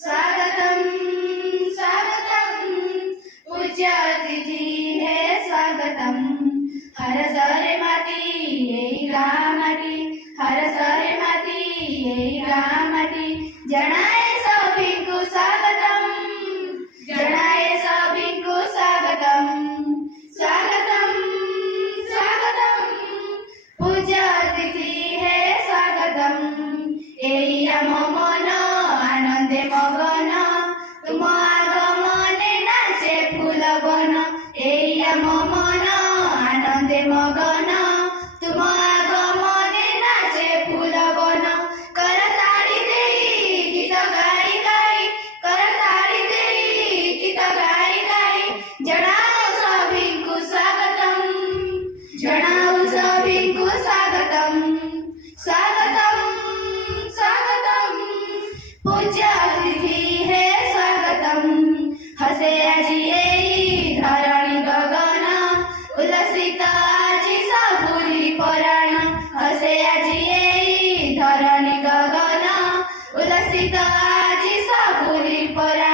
स्वागतम स्वागतम पूज्य अतिथि हे स्वागतम हर सरे माती येई गामाटी हर सरे माती येई गामाटी जनाए सभिंकु स्वागतम जनाए सभिंकु स्वागतम स्वागतम स्वागतम पूज्य अतिथि हे स्वागतम एई आम मन आनंदे मगन तुम आगमने नाचे फूल बन एई आम मन आनंदे मगन तुम आगमने नाचे फूल बन करताली देई गीत गाई गाई करताली देई गीत गाई गाई जनाओ सभिंकु स्वागतम जनाओ सभिंकु स्वागतम स्वागतम स्वागतम पूज्य अतिथि हे स्वागतम हसे आजी एई धरणी गगन उल्लसित आजी सबुरी पराण हसे आजी एई धरणी गगन उल्लसित आजी सबुरी पराण।